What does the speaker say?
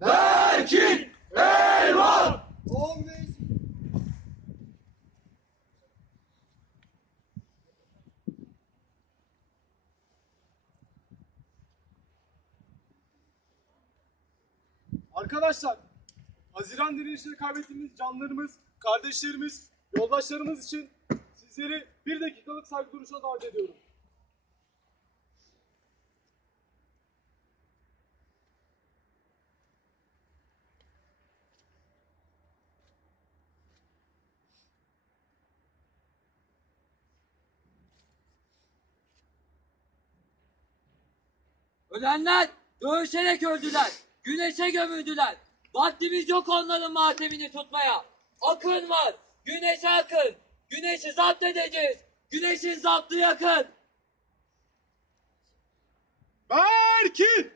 Berkin Elvan 15 Arkadaşlar, Haziran direnişinde kaybettiğimiz canlarımız, kardeşlerimiz, yoldaşlarımız için sizleri bir dakikalık saygı duruşuna davet ediyorum. Ölenler dövüşerek öldüler. Güneşe gömüldüler. Vaktimiz yok onların matemini tutmaya. Akın var. Güneşe akın. Güneşi zapt edeceğiz. Güneşin zaptı yakın. Berkin!